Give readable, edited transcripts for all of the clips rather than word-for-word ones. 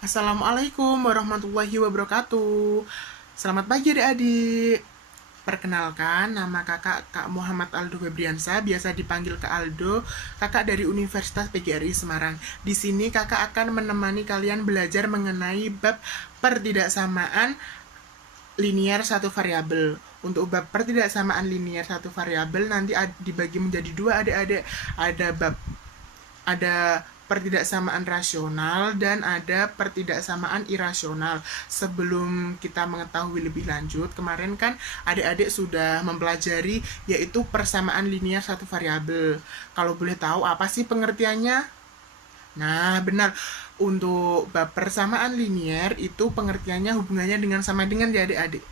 Assalamualaikum warahmatullahi wabarakatuh. Selamat pagi adik-adik. Perkenalkan, nama kakak Kak Muhammad Aldo Febriansa, biasa dipanggil Kak Aldo, kakak dari Universitas PGRI Semarang. Di sini kakak akan menemani kalian belajar mengenai bab pertidaksamaan linier satu variabel. Untuk bab pertidaksamaan linier satu variabel nanti dibagi menjadi dua adik-adik. Ada pertidaksamaan rasional dan ada pertidaksamaan irasional. Sebelum kita mengetahui lebih lanjut, kemarin kan adik-adik sudah mempelajari yaitu persamaan linier satu variabel. Kalau boleh tahu apa sih pengertiannya? Nah, benar. Untuk bab persamaan linier itu pengertiannya hubungannya dengan sama dengan ya adik-adik.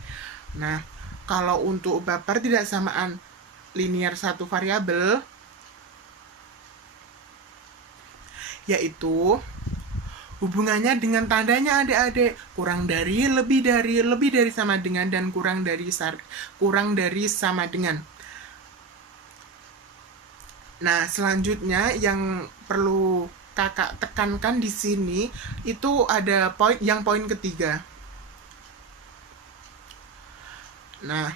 Nah, kalau untuk bab pertidaksamaan linier satu variabel yaitu hubungannya dengan tandanya adik-adik, kurang dari, lebih dari sama dengan, dan kurang dari sama dengan. Nah, selanjutnya yang perlu kakak tekankan di sini itu ada poin ketiga. Nah,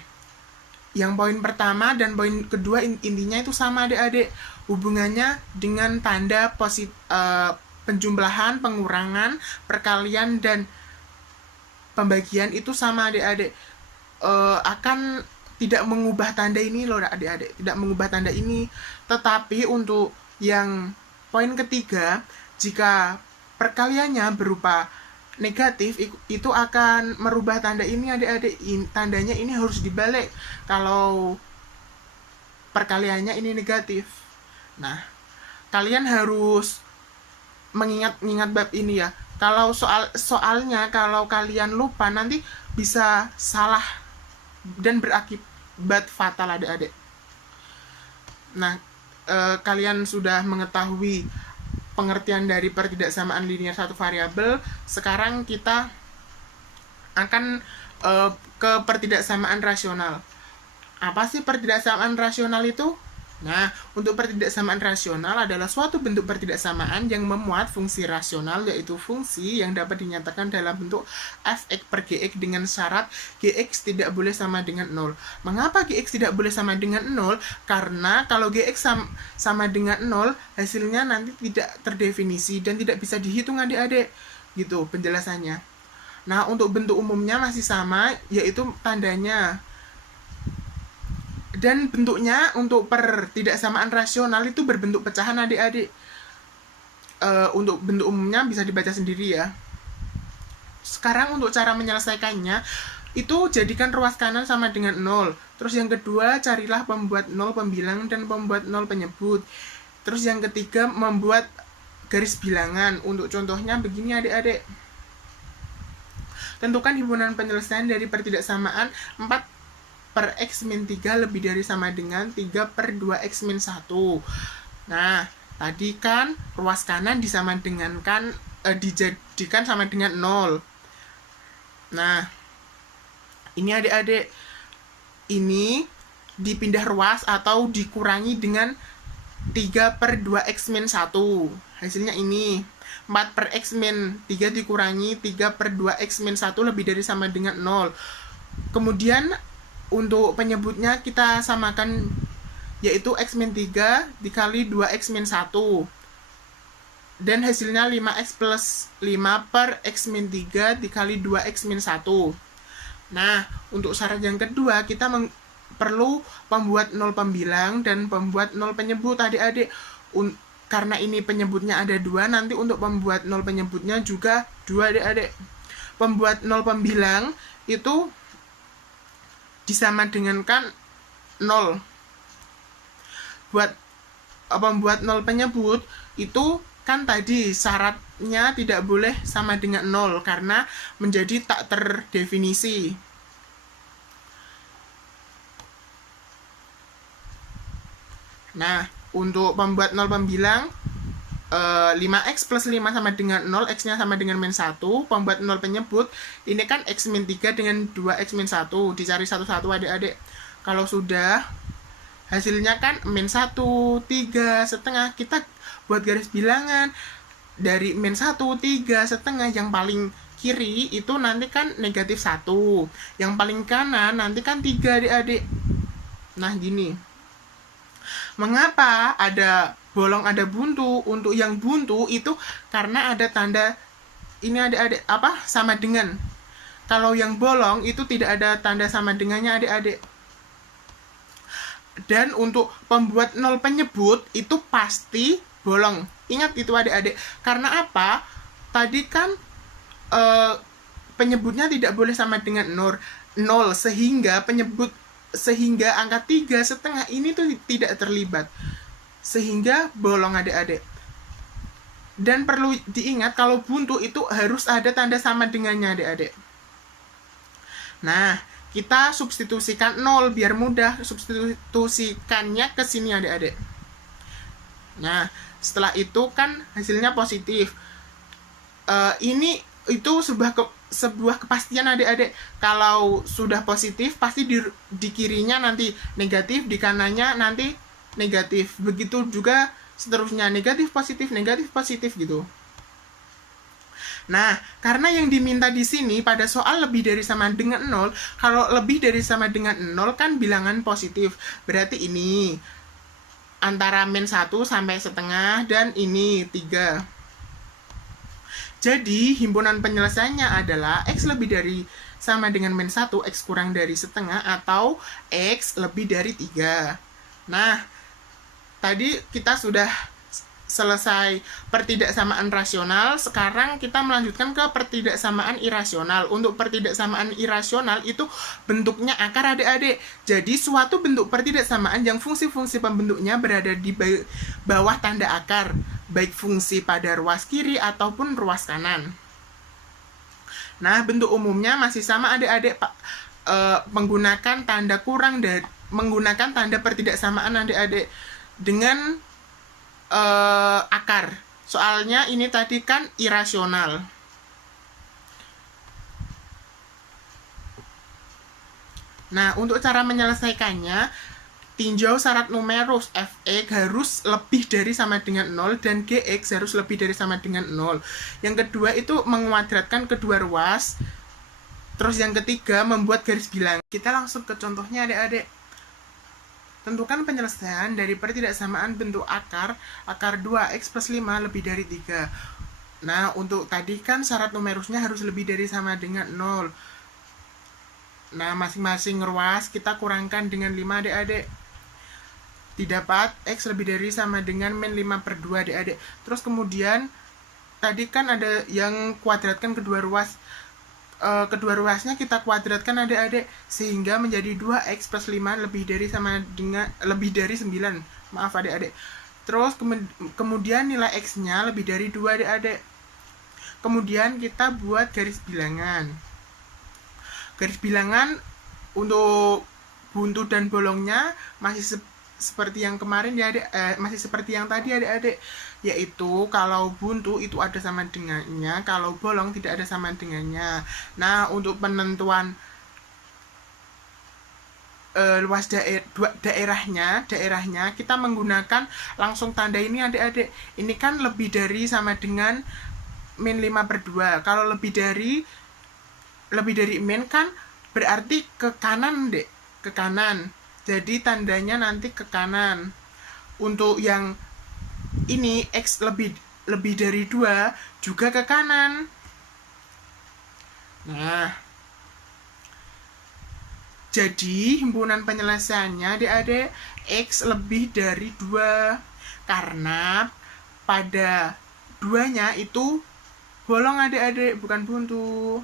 yang poin pertama dan poin kedua intinya itu sama adik-adik, hubungannya dengan tanda penjumlahan, pengurangan, perkalian, dan pembagian itu sama adik-adik. Akan tidak mengubah tanda ini loh adik-adik, tidak mengubah tanda ini. Tetapi untuk yang poin ketiga, jika perkaliannya berupa negatif itu akan merubah tanda ini adik-adik. Tandanya ini harus dibalik kalau perkaliannya ini negatif. Nah, kalian harus mengingat bab ini ya. Kalau soalnya kalau kalian lupa nanti bisa salah dan berakibat fatal adik-adik. Nah, kalian sudah mengetahui pengertian dari pertidaksamaan linier satu variabel. Sekarang kita akan ke pertidaksamaan rasional. Apa sih pertidaksamaan rasional itu? Nah, untuk pertidaksamaan rasional adalah suatu bentuk pertidaksamaan yang memuat fungsi rasional, yaitu fungsi yang dapat dinyatakan dalam bentuk fx per gx dengan syarat gx tidak boleh sama dengan 0. Mengapa gx tidak boleh sama dengan 0? Karena kalau gx sama dengan 0, hasilnya nanti tidak terdefinisi dan tidak bisa dihitung adik-adik. Gitu penjelasannya. Nah, untuk bentuk umumnya masih sama, yaitu tandanya. Dan bentuknya untuk pertidaksamaan rasional itu berbentuk pecahan adik-adik. Untuk bentuk umumnya bisa dibaca sendiri ya. Sekarang untuk cara menyelesaikannya, itu jadikan ruas kanan sama dengan 0. Terus yang kedua, carilah pembuat 0 pembilang dan pembuat 0 penyebut. Terus yang ketiga, membuat garis bilangan. Untuk contohnya begini adik-adik. Tentukan himpunan penyelesaian dari pertidaksamaan 4 per x min 3 lebih dari sama dengan 3 per 2x min 1. Nah, tadi kan ruas kanan dijadikan sama dengan 0. Nah, ini adik-adik, ini dipindah ruas atau dikurangi dengan 3 per 2x min 1. Hasilnya ini 4 per x min 3 dikurangi 3 per 2x min 1 lebih dari sama dengan 0. Kemudian untuk penyebutnya kita samakan, yaitu x min 3 dikali 2x min 1. Dan hasilnya 5x plus 5 per x min 3 dikali 2x min 1. Nah, untuk syarat yang kedua kita perlu pembuat 0 pembilang dan pembuat 0 penyebut adik-adik. Karena ini penyebutnya ada 2, nanti untuk pembuat 0 penyebutnya juga 2 adik-adik. Pembuat 0 pembilang itu disama dengankan 0. Pembuat 0 penyebut itu kan tadi syaratnya tidak boleh sama dengan 0 karena menjadi tak terdefinisi. Nah, untuk pembuat 0 pembilang 5x plus 5 sama dengan 0, x-nya sama dengan min 1. Pembuat 0 penyebut, ini kan x min 3 dengan 2x min 1. Dicari satu-satu adik-adik. Kalau sudah, hasilnya kan min 1, 3, setengah. Kita buat garis bilangan. dari min 1, 3,5 yang paling kiri itu nanti kan negatif 1. Yang paling kanan nanti kan 3 adik-adik. Nah gini. Mengapa ada bolong ada buntu? Untuk yang buntu itu karena ada tanda ini adik-adik apa sama dengan. Kalau yang bolong itu tidak ada tanda sama dengannya adik-adik. Dan untuk pembuat nol penyebut itu pasti bolong. Ingat itu adik-adik. Karena apa? Tadi kan penyebutnya tidak boleh sama dengan 0 sehingga sehingga angka 3,5 ini tuh tidak terlibat. Sehingga bolong adik-adik. Dan perlu diingat kalau buntu itu harus ada tanda sama dengannya adik-adik. Nah, kita substitusikan 0 biar mudah substitusikannya ke sini adik-adik. Nah, setelah itu kan hasilnya positif. Ini itu sebuah kepastian adik-adik. Kalau sudah positif pasti di kirinya nanti negatif, di kanannya nanti negatif. Begitu juga seterusnya, negatif positif gitu. Nah, karena yang diminta di sini pada soal lebih dari sama dengan 0, kalau lebih dari sama dengan 0 kan bilangan positif. Berarti ini antara min 1 sampai setengah dan ini 3. Jadi, himpunan penyelesaiannya adalah X lebih dari sama dengan min 1, X kurang dari setengah, atau X lebih dari 3. Nah, tadi kita sudah selesai pertidaksamaan rasional, sekarang kita melanjutkan ke pertidaksamaan irasional. Untuk pertidaksamaan irasional itu bentuknya akar adik-adik. Jadi, suatu bentuk pertidaksamaan yang fungsi-fungsi pembentuknya berada di bawah tanda akar, baik fungsi pada ruas kiri ataupun ruas kanan. Nah, bentuk umumnya masih sama adik-adik, menggunakan tanda menggunakan tanda pertidaksamaan adik-adik dengan akar. Soalnya ini tadi kan irasional. Nah, untuk cara menyelesaikannya, tinjau syarat numerus f(x) harus lebih dari sama dengan 0 dan gx harus lebih dari sama dengan 0. Yang kedua itu menguadratkan kedua ruas. Terus yang ketiga membuat garis bilangan. Kita langsung ke contohnya adik-adik. Tentukan penyelesaian dari pertidaksamaan bentuk akar 2x plus 5 lebih dari 3. Nah, untuk tadi kan syarat numerusnya harus lebih dari sama dengan 0. Nah, masing-masing ruas kita kurangkan dengan 5 adik-adik. Didapat X lebih dari sama dengan min 5/2 adik-adik. Terus kemudian tadi kan ada yang kuadratkan kedua ruas. Kedua ruasnya kita kuadratkan adik-adik sehingga menjadi 2x plus 5 lebih dari 9. Maaf adik-adik. Terus kemudian nilai x-nya lebih dari 2 adik-adik. Kemudian kita buat garis bilangan. Garis bilangan untuk buntu dan bolongnya masih seperti yang kemarin ya adik, masih seperti yang tadi adik-adik, yaitu kalau buntu itu ada sama dengannya, kalau bolong tidak ada sama dengannya. Nah, untuk penentuan luas daerahnya kita menggunakan langsung tanda ini adik-adik. Ini kan lebih dari sama dengan min 5/2. Kalau lebih dari min kan berarti ke kanan, Dek, ke kanan. Jadi tandanya nanti ke kanan. Untuk yang ini X lebih dari 2 juga ke kanan. Nah, jadi himpunan penyelesaiannya adik-adik X lebih dari 2. Karena pada 2-nya itu bolong adik-adik, bukan buntu.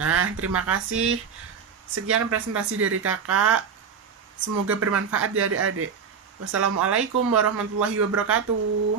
Nah, terima kasih. Sekian presentasi dari kakak. Semoga bermanfaat ya adik-adik. Wassalamualaikum warahmatullahi wabarakatuh.